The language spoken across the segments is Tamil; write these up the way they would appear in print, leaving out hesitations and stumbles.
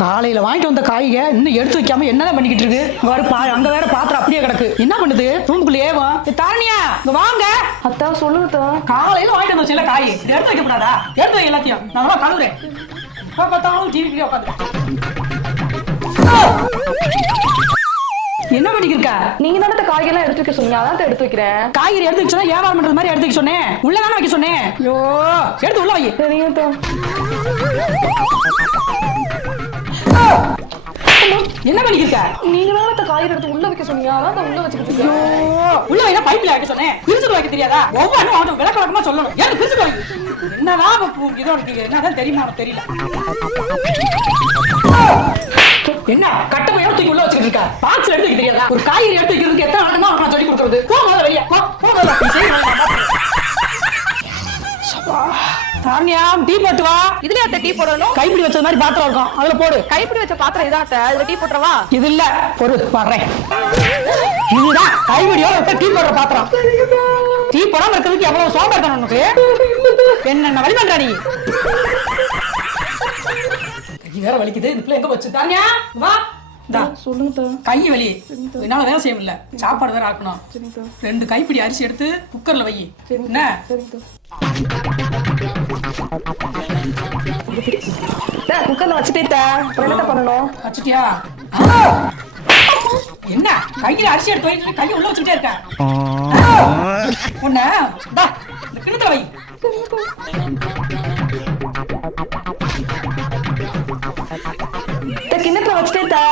காலையில வாங்கிட்டு வந்த காய்க இன்னும் எடுத்து வைக்காம என்னதான் பண்ணிக்கிட்டு இருக்கு? அங்க வேற பாத்திரம் அப்படியே கிடக்கு. என்ன பண்ணுது? ரூமுக்குள்ளேயே வா. தாரணியா இங்க வாங்க. அத்தா சொல்லுங்க. காலையில வாங்கிட்டு வந்த சில காய் எடுத்து வைக்க கூடாதா? எடுத்து வை எல்லாத்தையும். நான் கழுவுறேன். பார்த்தாலும் டிவிக்குள்ளே உட்காந்து என்ன பண்ணிக்கிருக்க? நீங்க தானே காய்கறி எடுத்து வைக்க சொன்னீங்க, அதான் எடுத்து வைக்கிறேன். காய்கறி எடுத்து வச்சா வியாபாரம் பண்றது மாதிரி எடுத்து வைக்க சொன்னேன். உள்ள தானே வைக்க சொன்னேன். ஐயோ எடுத்து உள்ள வை. சரிங்க. என்ன பண்ணிக்கிருக்க? நீங்க தானே காய்கறி எடுத்து உள்ள வைக்க சொன்னீங்க, அதான் உள்ள வச்சுக்கிட்டு. உள்ள வைக்க பைப்ல வைக்க சொன்னேன். பிரிச்சுட்டு வைக்க தெரியாதா? ஒவ்வொன்றும் விளக்க விளக்கமா சொல்லணும். ஏன் பிரிச்சுட்டு வை? என்னதான் இதோ இருக்கு, என்னதான் தெரியுமா? தெரியல. என்ன கட்ட போய் தூக்கி உள்ள வச்சுக்கிட்டு இருக்க? பாக்ஸ்ல எடுத்து வைக்க தெரியாதா? ஒரு காய்கறி எடுத்து வைக்கிறதுக்கு எத்தனை நடமா நான் சொல்லி கொடுக்குறது? போ முதல்ல வெளியே போ. தாரணியா டீ போட்டு வா. இதுல அத்தை டீ போடணும். கைப்பிடி வச்ச மாதிரி பாத்திரம் இருக்கும், அதுல போடு. கைப்பிடி வச்ச பாத்திரம் இதான் அத்தை, அதுல டீ போட்டுறவா? இது இல்ல, பொறு வர்றேன். இதுதான் கைப்பிடியோட டீ போடுற பாத்திரம். டீ போடாம இருக்கிறதுக்கு எவ்வளவு சோம்பேறித்தனம் உனக்கு? என்னென்ன வழி பண்ற நீ? கை வேற வலிக்குது. இந்த பிள்ளை எங்க போச்சு? தாரணியா வா. சொல்லுங்க. கை வலி, என்னால வேலை செய்ய முடியல. சாப்பாடு வேற ஆக்கணும். 2 கைப்பிடி அரிசி எடுத்து குக்கர்ல வை. என்ன குக்கர்ல வச்சுட்டே என்ன பண்ணணும்? வச்சுட்டியா? என்ன கையில அரிசி எடுத்து வைக்கிட்டு கையை உள்ள வச்சுட்டே இருக்க? உன்ன இந்த கிணத்துல வை. கிணத்துல வச்சுட்டே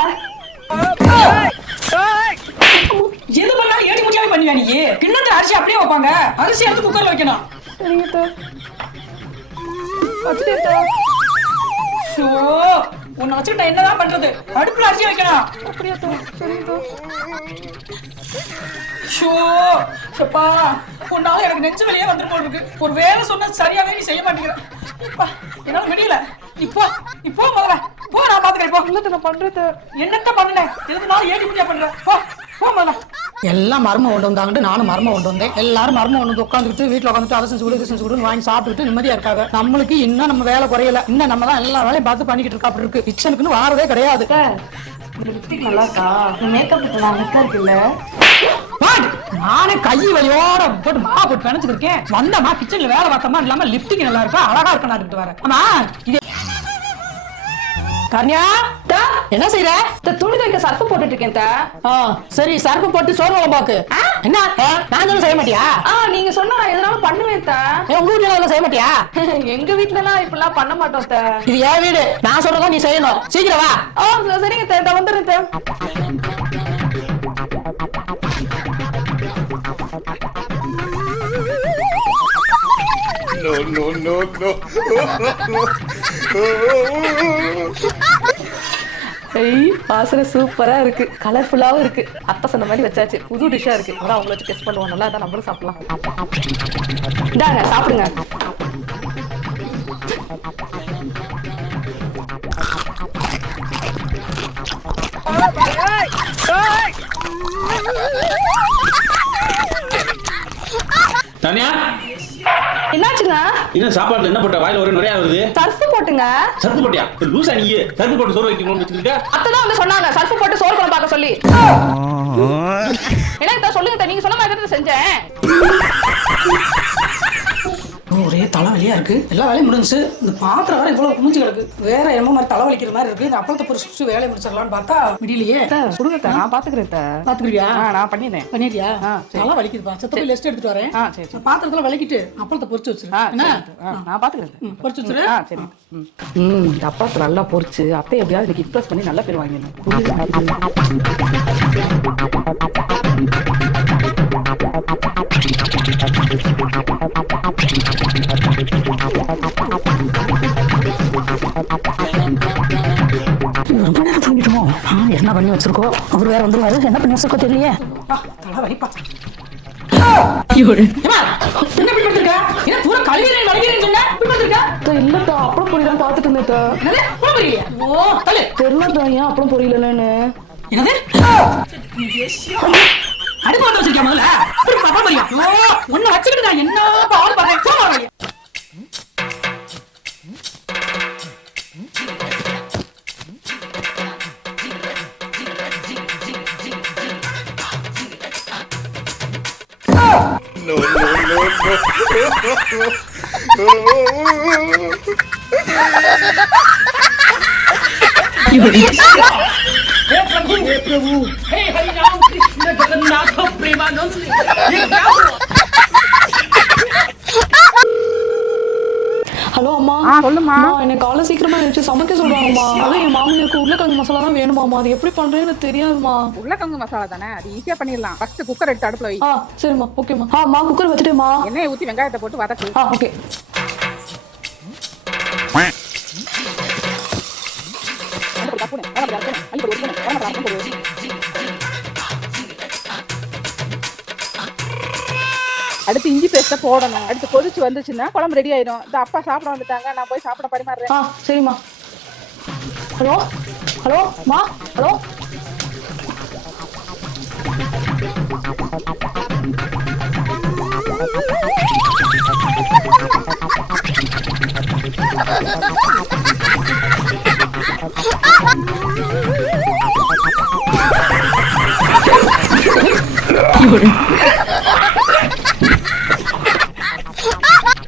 எது பண்ணாலும் ஏடி முட்டியாவே பண்ணுவியா நீ? கிண்ணத்துல அரிசி அப்படியே வைப்பாங்க, அரிசி எடுத்து குக்கர்ல வைக்கணும். உன்னை வச்சுக்கிட்ட என்னதான் பண்றது? அடுப்புல அரிசி வைக்கணும். உன்னால எனக்கு நெஞ்சு வெளியே வந்துட்டு போல இருக்கு. ஒரு வேலை சொன்னா சரியாவே நீ செய்ய மாட்டேங்கிற. என்னால முடியல. இப்போ முதல்ல போ, நான் பாத்துக்கிறேன். பண்றது என்னத்த பண்ணுனேன்? எதுனாலும் ஏடி முட்டியா பண்ற? போ முதல்ல. எல்லாம் மர்மம் கொண்டு வந்தாங்கட்டு நானும் மர்மம் கொண்டு வந்தேன். எல்லாரும் மர்மம் கொண்டு உட்காந்துட்டு வீட்டுல உட்காந்துட்டு அதை செஞ்சு கொடுன்னு வாங்கி சாப்பிட்டுட்டு நிம்மதியா இருக்காங்க. நம்மளுக்கு இன்னும் நம்ம வேலை குறையல. இன்னும் நம்ம தான் எல்லா வேலையும் பார்த்து பண்ணிக்கிட்டு இருக்கா. அப்படி இருக்கு. கிச்சனுக்குன்னு வாரதே கிடையாது. நல்லா இருக்கா? மேக்கப் இருக்குல்ல, நானே கை வலியோட போட்டு போட்டு நினைச்சுட்டு இருக்கேன். வந்தமா கிச்சன்ல வேலை பார்த்தோமா இல்லாம லிப்டிக் நல்லா இருக்கா, அழகா இருக்கா வரேன். ஆமா கன்யா என்ன செய்யற? துணி துவைக்க சர்ஃப் போட்டுட்டு இருக்கேன். சரி சர்ஃப் போட்டு சோறு குழம்பாக்கு. என்ன நான் சொல்ல செய்ய மாட்டியா? நீங்க சொன்னா எதனாலும் பண்ணுவேன். உங்க வீட்டுல எல்லாம் செய்ய மாட்டியா? எங்க வீட்டுல எல்லாம் இப்பெல்லாம் பண்ண மாட்டோம். இது என் வீடு, நான் சொல்றதா நீ செய்யணும். சீக்கிரம் வா. சரிங்க வந்துடுறேன். வாசனை சூப்பரா இருக்கு, கலர்ஃபுல்லாவும் இருக்கு. அத்தை சொன்ன மாதிரி வச்சாச்சு, புது டிஷ்ஷா இருக்கு. அவங்கள வச்சு டெஸ்ட் பண்ணுவோம். நல்லா தான் நம்மளும் சாப்பிடலாம். இந்தாங்க சாப்பிடுங்க. தனியா என்னாச்சுங்க? என்ன சாப்பாடுல என்ன போட்ட? வாயில ஒரே நிறைய வருது. சர்ஃப் போட்டுங்க. சர்ஃப் போட்டியா? லூசா நீ? சர்ஃப் போட்டு சோறு வைக்கணும்னு வச்சிருக்க. அத்ததான் வந்து சொன்னாங்க சர்ஃப் போட்டு சோறு குழம்பு பார்க்க சொல்லி. என்ன சொல்லுங்க, நீங்க சொன்ன மாதிரி செஞ்சேன். ஒரே தலைவலியா இருக்கு. எல்லா வேலையும் முடிஞ்சு. இந்த பாத்திரம் வேற இவ்வளவு குமிஞ்சு கிடக்கு. வேற என்ன மாதிரி தலைவலிக்கிற மாதிரி இருக்கு. இந்த அப்பளத்தை பொரிச்சு வேலையை முடிச்சிடலாம்னு பார்த்தா முடியலையே. கொடுங்க, நான் பாத்துக்கிறேன். பாத்துக்கிறியா? நான் பண்ணிடுறேன். பண்ணிட்டியா? தலை வலிக்குதுப்பா. சத்த போய் ரெஸ்ட் எடுத்துட்டு வரேன். பாத்திரத்துல வலிக்கிட்டு அப்பளத்தை பொரிச்சு வச்சிரு. நான் பாத்துக்கிறேன். பொரிச்சு வச்சிரு. சரி. இந்த அப்பளத்தை நல்லா பொரிச்சு அத்தை எப்படியாவது இன்னைக்கு இம்ப்ரெஸ் பண்ணி நல்லா பேர் வாங்கிடணும். ரொம்ப நேரம் தூங்கிட்டோமோ? என்ன பண்ணி வச்சிருக்கோம்? அவர் வேற வந்துருவாரு. என்ன பண்ணி வச்சிருக்கோ தெரியலையே. தலை வலிப்பா. இல்லத்தா அப்புறம் புரியல பாத்துட்டு இருந்தேன். தெரியல அப்புறம் புரியலன்னு. அடுப்பு வந்து வச்சிருக்கியா? முதல்ல ஒன்னு வச்சுக்கிட்டு நான் என்ன பால் பாருங்க. हे प्रभु हे हरि राम कृष्ण जगन्नाथ प्रेमानंद ये क्या हुआ? ஹலோ அம்மா. சொல்லுமா. அம்மா, என்னை காலை சீக்கிரமா எழுந்துச்சு சமைக்க சொல்றாங்கம்மா. அதான் என் மாமனுக்கு உருளைக்கிழங்கு மசாலா தான் வேணுமாம்மா. அது எப்படி பண்றேன்னு எனக்கு தெரியாதுமா. உருளைக்கிழங்கு மசாலா தானே, அது ஈஸியா பண்ணிடலாம். ஃபர்ஸ்ட் குக்கர் எடுத்து அடுப்புல வை. சரிம்மா, ஓகேம்மா. அம்மா குக்கர் வச்சுட்டேம்மா. எண்ணெயை ஊத்தி வெங்காயத்தை போட்டு வதக்கு. ஓகே. அடுத்து இஞ்சி பேஸ்ட போடணும். அடுத்து கொதிச்சு வந்துச்சுன்னா குழம்பு ரெடி ஆயிடும். இந்த அப்பா சாப்பிட வந்துட்டாங்க, நான் போய் சாப்பிட பரிமாறுறேன். சரிம்மா. ஹலோ ஹலோ மா. ஹலோ